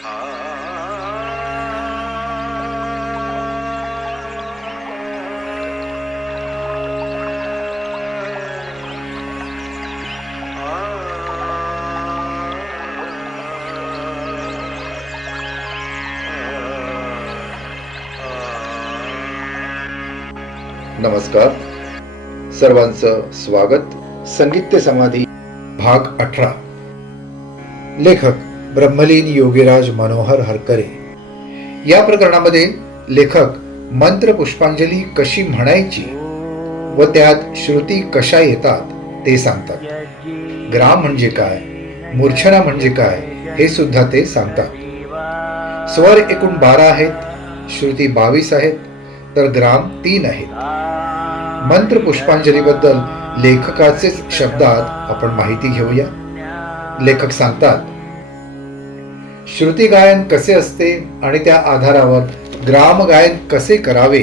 नमस्कार, सर्वांचं स्वागत. संगीत समाधी भाग 18. लेखक ब्रह्मलीन योगीराज मनोहर हरकरे. या प्रकरणामध्ये लेखक मंत्र पुष्पांजली कशी म्हणायची व त्यात श्रुती कशा येतात ते सांगतात. ग्राम म्हणजे काय, मूर्छना म्हणजे काय हे सुद्धा ते सांगतात. स्वर एकूण 12 आहेत, श्रुती 22 आहेत, तर ग्राम 3 आहेत. मंत्र पुष्पांजलीबद्दल लेखकाचेच शब्दात आपण माहिती घेऊया. लेखक सांगतात, श्रुती गायन कसे असते आणि त्या आधारावर ग्राम गायन कसे करावे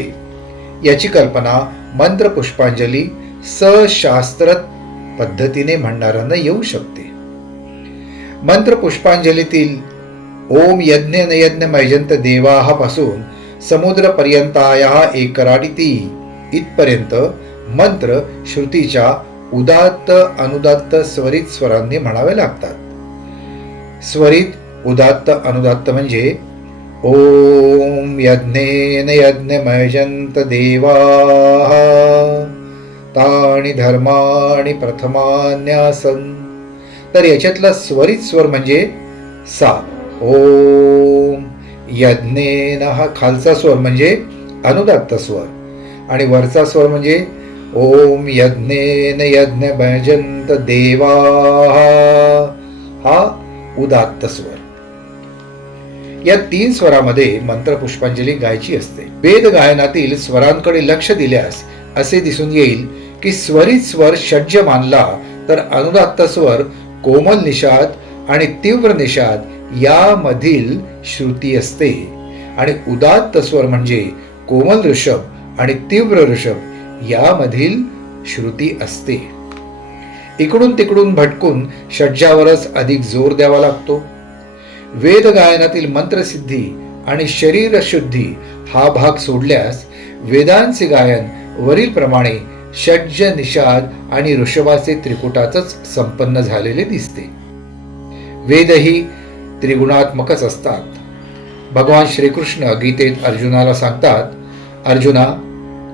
याची कल्पना मंत्र पुष्पांजली सशास्त्रत पद्धतीने म्हणणाऱ्यांना येऊ शकते. मंत्र पुष्पांजलीतील ओम यज्ञ नयज्ञ मैजंत देवाः पासून समुद्र पर्यंताया एकराडिती इथपर्यंत मंत्र श्रुतीच्या उदात्त अनुदात्त स्वरित स्वरांनी म्हणावे लागतात. स्वरित उदात्त अनुदात्त म्हणजे ओम यज्ञेन यज्ञ मैजंत देवाः तानि धर्माणि प्रथमान्यासन. तर याच्यातला स्वरित स्वर म्हणजे सा. ओम यज्ञेन हा खालचा स्वर म्हणजे अनुदात्त स्वर आणि वरचा स्वर म्हणजे ओम यज्ञेन यज्ञ भजंत देवाः हा उदात्त स्वर. या 3 स्वरामध्ये मंत्र पुष्पांजली गायची असते. वेद गायनातील स्वरांकडे लक्ष दिल्यास असे दिसून येईल की स्वरित स्वर षड्ज मानला तर अनुदात्त स्वर कोमल निषाद आणि तीव्र निषाद यामधील श्रुती असते आणि उदात्त स्वर म्हणजे कोमल ऋषभ आणि तीव्र ऋषभ यामधील श्रुती असते. इकडून तिकडून भटकून षड्जावरच अधिक जोर द्यावा लागतो. वेद गायनातील मंत्रसिद्धी आणि शरीर शुद्धी हा भाग सोडल्यास वेदांचे गायन वरील प्रमाणे षड्ज निषाद आणि ऋषभाचे त्रिकुटातच संपन्न झालेले दिसते. वेदही त्रिगुणात्मकच असतात. भगवान श्रीकृष्ण गीतेत अर्जुनाला सांगतात, अर्जुना,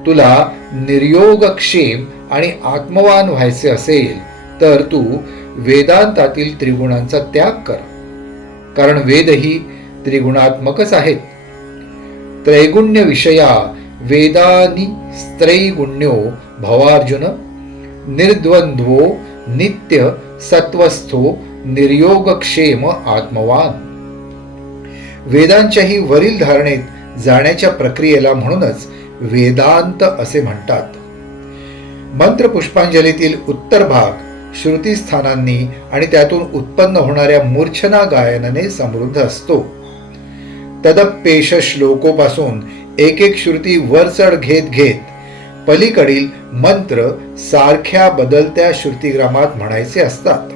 तुला निर्योगक्षेम आणि आत्मवान व्हायचे असेल तर तू वेदांतातील त्रिगुणांचा त्याग कर, कारण वेदही त्रिगुणात्मकच आहेत. त्रैगुण्य विषया वेदानी त्रैगुण्यो भवार्जुन निर्द्वंद्वो नित्य सत्वस्थो निर्योगक्षेम आत्मवान. वेदांच्याही वरील धारणेत जाण्याच्या प्रक्रियेला म्हणूनच वेदांत असे म्हणतात. मंत्र पुष्पांजलीतील उत्तर भाग श्रुतीस्थानांनी आणि त्यातून उत्पन्न होणाऱ्या मूर्छना गायनाने समृद्ध असतो. तदप्पेश श्लोकोपासून एक एक श्रुती वरचढ घेत घेत पलीकडील मंत्र सारख्या बदलत्या श्रुतिग्रामात म्हणायचे असतात.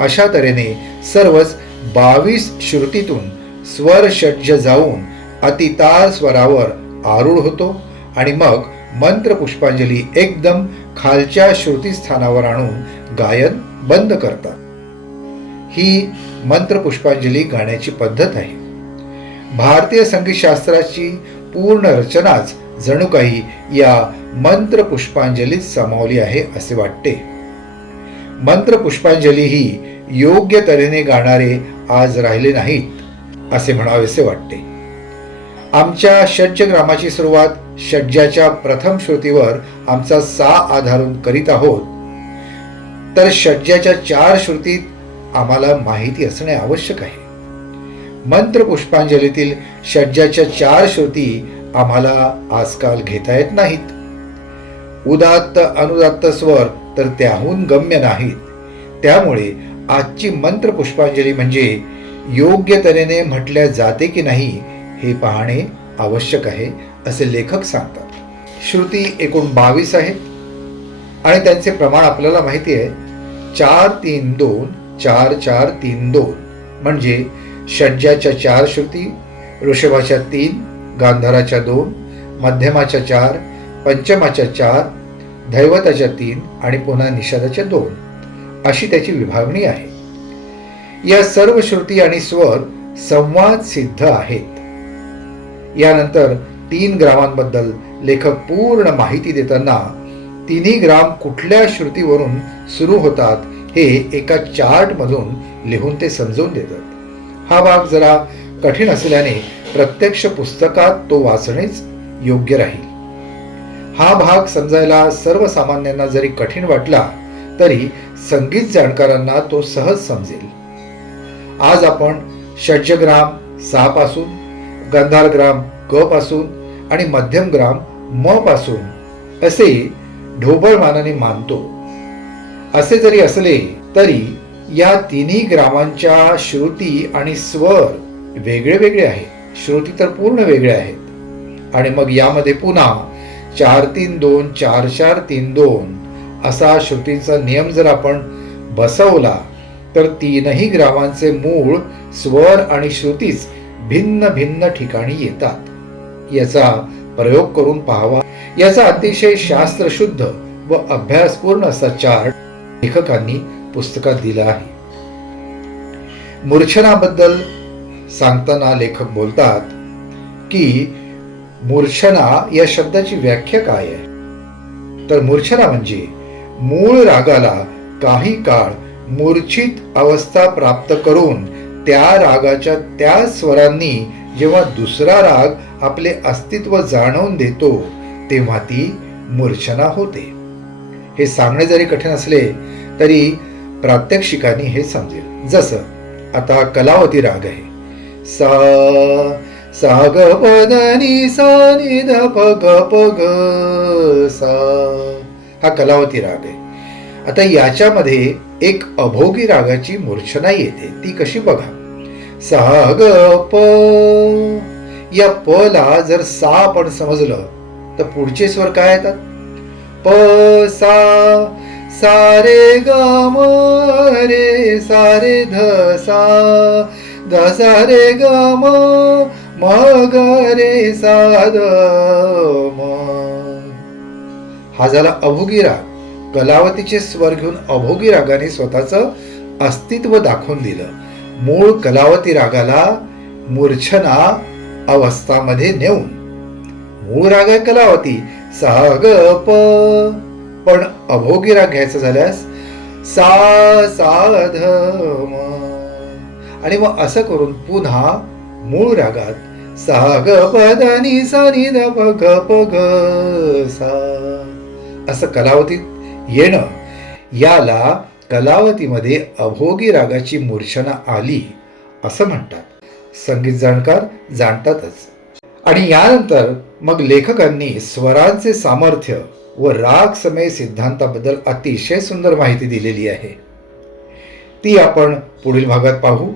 अशा तऱ्हेने सर्वच 22 श्रुतीतून स्वर षड्ज जाऊन अतितार स्वरावर आरूढ होतो आणि मग मंत्र पुष्पांजली एकदम खालच्या श्रुतीस्थानावर आणून गायन बंद करतात. ही मंत्र पुष्पांजली गाण्याची पद्धत आहे. भारतीय संगीतशास्त्राची पूर्ण रचनाच जणू काही या मंत्र पुष्पांजलीत सामावली आहे असे वाटते. मंत्र पुष्पांजली ही योग्य तऱ्हेने गाणारे आज राहिले नाहीत असे म्हणावेसे वाटते. आमच्या षड्जग्रामाची सुरुवात षड्जाच्या प्रथम श्रुतीवर आमचा सा आधारून करीत आहोत, तर षड्जाच्या 4 श्रुतीत आम्हाला माहिती असणे आवश्यक आहे. मंत्र पुष्पांजलीतील षड्जाच्या 4 श्रुती आम्हाला आजकाल घेता येत नाहीत. उदात्त अनुदात्त स्वर तर त्याहून गम्य नाहीत. त्यामुळे आजची मंत्र पुष्पांजली म्हणजे योग्य तऱ्हेने म्हटल्या जाते की नाही हे पाहणे आवश्यक आहे असे लेखक सांगतात. श्रुती एकूण 22 आहेत आणि त्यांचे प्रमाण आपल्याला माहिती आहे. 4-3-2 4-4-3-2 म्हणजे षड्जाच्या 4 श्रुती, ऋषभाच्या 3, गांधाराच्या 2, मध्यमाच्या 4, पंचमाच्या 4, धैवताच्या 3 आणि पुन्हा निषादाच्या 2 अशी त्याची विभागणी आहे. या सर्व श्रुती आणि स्वर संवाद सिद्ध आहेत. यानंतर 3 ग्रामांबद्दल लेखक पूर्ण माहिती देताना तिन्ही ग्राम कुठल्या श्रुतीवरून सुरू होतात हे एका चार्ट मधून लिहून ते समजवून देतात. हा भाग जरा कठीण असल्याने प्रत्यक्ष पुस्तकात तो वाचणेच योग्य राहील. हा भाग समजायला सर्वसामान्यांना जरी कठीण वाटला तरी संगीत जाणकारांना तो सहज समजेल. आज आपण षड्जग्राम सा पासून, गंधारग्राम क पासून आणि मध्यमग्राम म पासून असे ढोबळमानाने मानतो. असे जरी असले तरी या तिन्ही ग्रामांच्या श्रुती आणि स्वर वेगळे वेगळे आहेत. श्रुती तर पूर्ण वेगळे आहेत. आणि मग यामध्ये पुन्हा 4-3-2 4-4-3-2 असा श्रुतींचा नियम जर आपण बसवला तर तीनही ग्रामांचे मूळ स्वर आणि श्रुतीच भिन्न भिन्न ठिकाणी येतात. याचा प्रयोग करून पाहावा. याचा अतिशय शास्त्रशुद्ध व अभ्यासपूर्ण असा चार्ट लेखकांनी पुस्तकात दिला आहे. मूर्छनाबद्दल सांगताना लेखक बोलतात की मूर्छना या शब्दाची व्याख्या काय आहे. तर मूर्छना म्हणजे मूळ रागाला काही काळ मूर्छित अवस्था प्राप्त करून त्या रागाच्या त्या स्वरांनी जेव्हा दुसरा राग आपले अस्तित्व जाणवून देतो तेव्हा ती मूर्छना होते. हे सांगणे जरी कठीण असले तरी प्रात्यक्षिकांनी हे समजेल. जसं आता कलावती राग आहे. सा सा ग प ध नि सा नि ध प ग प ग सा हा कलावती राग आहे. आता याच्यामध्ये एक अभोगी रागाची मूर्छना येते. ती कशी बघा. सा ग प, या प ला जर सा आपण समजलं तर पुढचे स्वर काय येतात. प सा, सा रे ग म रे, सा रे ध सा, ध सा रे ग म, म ग रे सा द म. हा झाला अभोगी राग. कलावतीचे स्वर घेऊन अभोगी रागाने स्वतःचं अस्तित्व दाखवून दिलं. मूळ कलावती रागाला मूर्छना अवस्थामध्ये नेऊन. मूळ राग आहे कलावती सा ग प, पण अभोगी राग घ्यायचा झाल्यास सा सा ध म. आणि मग असं करून पुन्हा मूळ रागात सा ग प ध नि सा नि ध प ग प ग सा असं कलावतीत येणं, याला कलावतीमध्ये अभोगी रागाची मूर्छना आली असं म्हणतात. संगीत जाणकार जाणतातच. आणि यानंतर मग लेखकांनी स्वरांचे सामर्थ्य व राग समय सिद्धांताबद्दल अतिशय सुंदर माहिती दिलेली आहे. ती आपण पुढील भागात पाहू.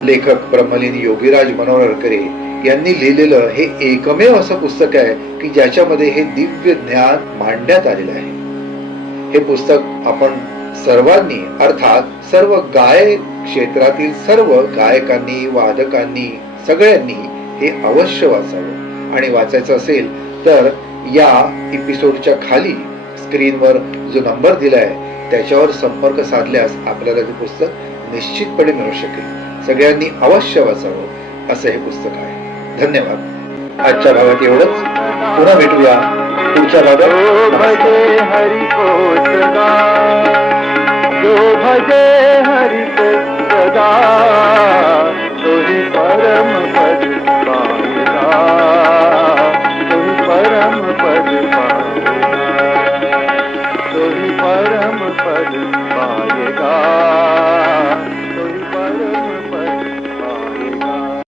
लेखक ब्रह्मलीन योगीराज मनोहरकरे यांनी लिहिलेलं हे एकमेव असं पुस्तक आहे की ज्याच्यामध्ये हे दिव्य ज्ञान मांडण्यात आलेलं आहे. हे पुस्तक आपण सर्वांनी, अर्थात सर्व गायक क्षेत्रातील सर्व गायकांनी, वादकांनी, सगळ्यांनी हे अवश्य वाचावं. आणि वाचायचं असेल तर या एपिसोडच्या खाली स्क्रीनवर जो नंबर दिलाय त्याच्यावर संपर्क साधल्यास आपल्याला ते पुस्तक निश्चितपणे मिळू शकेल. सगळ्यांनी अवश्य वाचावं असं हे पुस्तक आहे. धन्यवाद. आजच्या भागात एवढंच. पुन्हा भेटूया पुढच्या भागात. हरि को सदा, जो भजे हरि को सदा.